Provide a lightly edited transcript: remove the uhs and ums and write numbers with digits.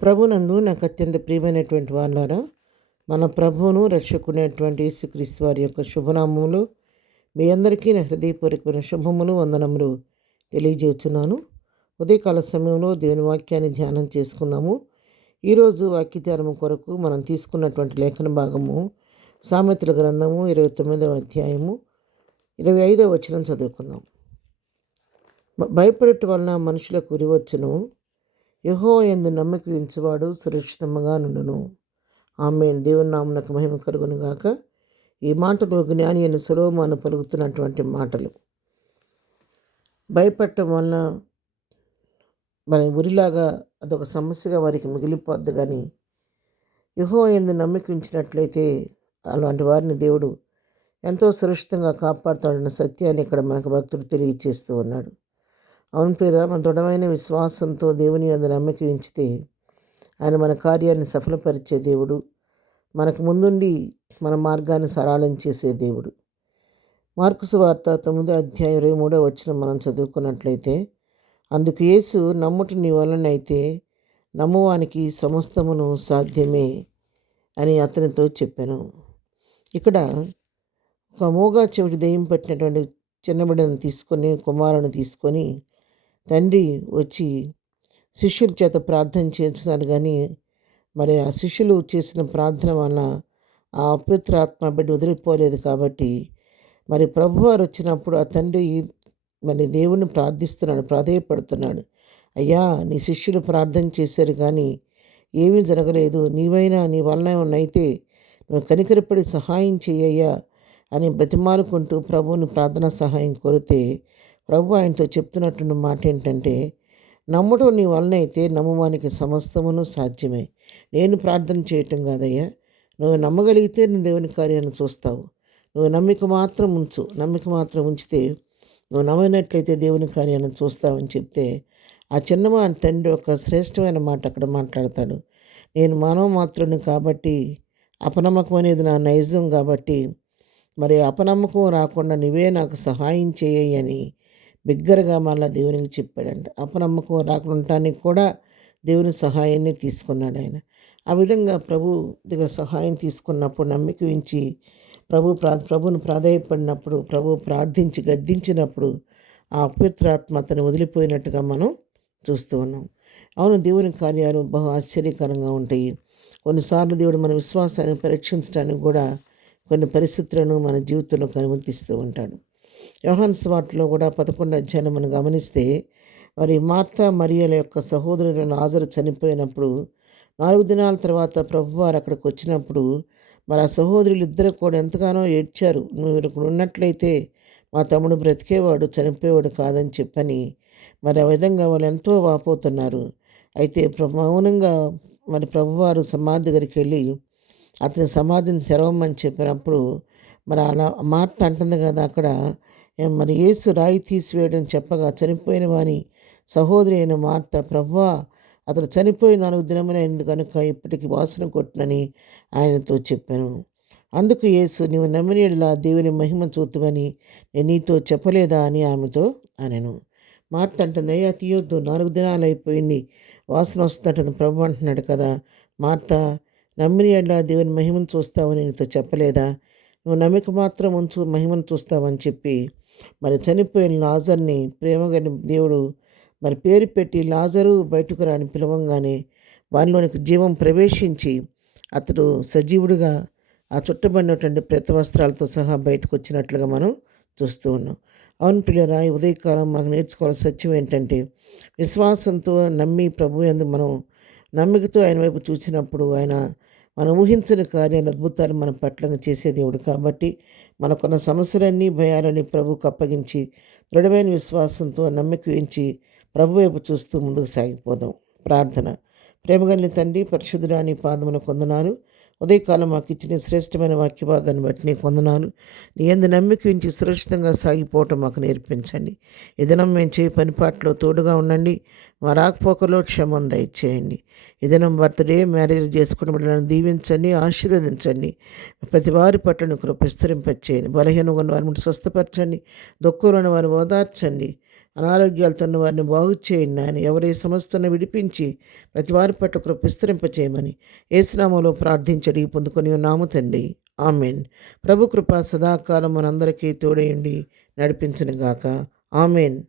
ప్రభునందు నాకు అత్యంత ప్రియమైనటువంటి వాళ్ళారా, మన ప్రభువును రక్షకునేటువంటి యేసుక్రీస్తు వారి యొక్క శుభనామములు మీ అందరికీ నా హృదయపూర్వకమైన శుభములు వందనములు తెలియజేస్తున్నాను. ఉదయకాల సమయంలో దేవుని వాక్యాన్ని ధ్యానం చేసుకుందాము. ఈరోజు వాక్య ధ్యానం కొరకు మనం తీసుకున్నటువంటి లేఖన భాగము సామెతల గ్రంథము 29వ అధ్యాయము 25వ వచనం చదువుకుందాం. భయపడట వలన మనుషులకు ఉరివచ్చును, యెహోవా యందు నమ్మిక ఉంచువాడు సురక్షితంగా నుండును. ఆమేన్. దేవుని నామమునకు మహిమ కలుగును గాక. ఈ మాటలు జ్ఞాని అయిన సొలొమోను పలుకుతున్నటువంటి మాటలు. భయపడటం వలన మన ఉరిలాగా అదొక సమస్యగా వారికి మిగిలిపోద్ది, కానీ యెహోవా యందు నమ్మిక ఉంచినట్లయితే అలాంటి వారిని దేవుడు ఎంతో సురక్షితంగా కాపాడుతాడన్న సత్యాన్ని ఇక్కడ మనకు భక్తుడు తెలియజేస్తూ ఉన్నాడు. అవును పేర, మన దృఢమైన విశ్వాసంతో దేవుని యందు నమ్మిక ఉంచితే ఆయన మన కార్యాన్ని సఫలపరిచే దేవుడు, మనకు ముందుండి మన మార్గాన్ని సరళం చేసే దేవుడు. మార్కు సువార్త 9వ అధ్యాయం 23వ వచనం మనం చదువుకున్నట్లయితే, అందుకు యేసు, నమ్ముట నీ వలనైతే నమ్మువానికి సమస్తమును సాధ్యమే అని అతనితో చెప్పాను. ఇక్కడ ఒక మూగా చెవిటి దెయ్యం పట్టినటువంటి చిన్నబిడ్డను తీసుకొని, కుమారుని తీసుకొని తండ్రి వచ్చి శిష్యుల చేత ప్రార్థన చేస్తున్నారు, కానీ మరి ఆ శిష్యులు చేసిన ప్రార్థన వలన ఆ అపవిత్రాత్మ బిడ్డ వదిలిపోలేదు. కాబట్టి మరి ప్రభువారు వచ్చినప్పుడు ఆ తండ్రి మరి దేవుణ్ణి ప్రార్థిస్తున్నాడు, ప్రాధేయపడుతున్నాడు. అయ్యా, నీ శిష్యులు ప్రార్థన చేశారు కానీ ఏమీ జరగలేదు, నీవైనా నీ వలన ఉన్నైతే నువ్వు కనికరపడి సహాయం చేయయ్యా అని బ్రతిమాలుకుంటూ ప్రభువుని ప్రార్థన సహాయం కోరితే, ప్రభు ఆయనతో చెప్తున్నటువంటి మాట ఏంటంటే, నమ్మటం నీ వలన అయితే నమ్మువానికి సమస్తమును సాధ్యమే. నేను ప్రార్థన చేయటం కాదయ్యా, నువ్వు నమ్మగలిగితే నీ దేవుని కార్యాన్ని చూస్తావు. నువ్వు నమ్మిక మాత్రం ఉంచు, నమ్మిక మాత్రం ఉంచితే నువ్వు నమ్మినట్లయితే దేవుని కార్యాన్ని చూస్తావని చెప్తే, ఆ చిన్నవాని తండ్రి ఒక శ్రేష్టమైన మాట అక్కడ మాట్లాడతాడు. నేను మానవ మాత్రుని కాబట్టి, అపనమ్మకం అనేది నా నైజం కాబట్టి, మరి అపనమ్మకం రాకుండా నువ్వే నాకు సహాయం చేయని బిగ్గరగా మళ్ళీ దేవునికి చెప్పాడంట. అపనమ్మకం రాకుండా ఉండటానికి కూడా దేవుని సహాయాన్ని తీసుకున్నాడు ఆయన. ఆ విధంగా ప్రభు దగ్గర సహాయం తీసుకున్నప్పుడు, నమ్మిక ఉంచి ప్రభువును ప్రాధేయపడినప్పుడు, ప్రభు ప్రార్థించి గద్దించినప్పుడు ఆ అపవిత్రాత్మ అతను వదిలిపోయినట్టుగా మనం చూస్తూ ఉన్నాం. అవును, దేవుని కార్యాలు బహు ఆశ్చర్యకరంగా ఉంటాయి. కొన్నిసార్లు దేవుడు మన విశ్వాసాన్ని పరీక్షించడానికి కూడా కొన్ని పరిస్థితులను మన జీవితంలో అనుమతిస్తూ ఉంటాడు. యోహాను సువార్తలో కూడా 11వ అధ్యాయం మనం గమనిస్తే, మరి మార్తా మరియల యొక్క సహోదరుడు లాజరు చనిపోయినప్పుడు 4 దినాల తర్వాత ప్రభువారు అక్కడికి వచ్చినప్పుడు మరి ఆ సహోదరులు ఇద్దరు కూడా ఎంతగానో ఏడ్చారు. నువ్వు ఇక్కడ ఉన్నట్లయితే మా తమ్ముడు బ్రతికేవాడు, చనిపోయేవాడు కాదని చెప్పని మరి ఆ విధంగా వాళ్ళు ఎంతో వాపోతున్నారు. అయితే మౌనంగా మరి ప్రభువారు సమాధి దగ్గరికి వెళ్ళి అతని సమాధిని తెరవమని చెప్పినప్పుడు మరి అలా మార్త అంటుంది కదా అక్కడ, మరి యేసు రాయి తీసివేయడం చెప్పగా చనిపోయిన వాని సహోదరి అయిన మార్త, ప్రభువా అతడు చనిపోయి 4 దినములైంది కనుక ఇప్పటికి వాసన కొట్టునని ఆయనతో చెప్పాను. అందుకు యేసు, నీవు నమ్మినలా దేవుని మహిమ చూతువని నేను నీతో చెప్పలేదా అని ఆమెతో అనెను. మార్త అంటుంది, అయ్యా తీయొద్దు, 4 దినాలు అయిపోయింది, వాసన వస్తుందంటుంది. ప్రభు అంటున్నాడు కదా, మార్త నమ్మినలా దేవుని మహిమను చూస్తావని నీతో చెప్పలేదా? నువ్వు నమ్మిక మాత్రం ఉంచు, మహిమను చూస్తావని చెప్పి మరి చనిపోయిన లాజర్ని ప్రేమగా దేవుడు మరి పేరు పెట్టి లాజరు బయటకు రాని పిలవంగానే వారిలోనికి జీవం ప్రవేశించి అతడు సజీవుడిగా ఆ చుట్టబడినటువంటి ప్రేత వస్త్రాలతో సహా బయటకు వచ్చినట్లుగా మనం చూస్తూ ఉన్నాం. అవును పిల్లరా, ఈ ఉదయకాలం మాకు నేర్చుకోవాల్సిన సత్యం ఏంటంటే, విశ్వాసంతో నమ్మి ప్రభు యందు మనం నమ్మికతో ఆయన వైపు చూసినప్పుడు ఆయన మనం ఊహించని కార్యాలు, అద్భుతాలు మన పట్ల చేసే దేవుడు. కాబట్టి మనకున్న సమస్యలన్నీ, భయాలని ప్రభువుకు అప్పగించి దృఢమైన విశ్వాసంతో నమ్మిక ఉంచి ప్రభు వైపు చూస్తూ ముందుకు సాగిపోదాం. ప్రార్థన. ప్రేమగలిగిన తండ్రి, పరిశుద్ధుడా, నీ పాదములకు వందనాలు. ఉదయకాలం మాకు ఇచ్చిన శ్రేష్టమైన వాక్య భాగాన్ని బట్టి నీకు వందనాలు. నీ యందు నమ్మిక ఉంచి సురక్షితంగా సాగిపోవటం మాకు నేర్పించండి. ఈ దినం మేము చేయ పనిపాట్లో తోడుగా ఉండండి. మా రాకపోకలో క్షేమం దయచేయండి. ఈ దినం బర్త్డే, మ్యారేజ్ చేసుకున్న బిడ్డలను దీవించండి, ఆశీర్వదించండి. ప్రతి వారి పట్ల కృప విస్తరింపచేయండి. బలహీనంగా ఉన్న వారిని స్వస్థపరచండి, దుఃఖంలోని వారిని ఓదార్చండి. అనారోగ్యాలతో ఉన్న వారిని బాగు చేయండి నాయన. ఎవరి సమస్తను విడిపించి ప్రతి వారి పట్ల కృప విస్తరింపచేయమని యేసునామములో ప్రార్థించి అడిగి పొందుకొని ఉన్నాము తండ్రి. ఆమేన్. ప్రభు కృప సదాకాలం మనందరికీ తోడేయండి నడిపించునుగాక. ఆమేన్.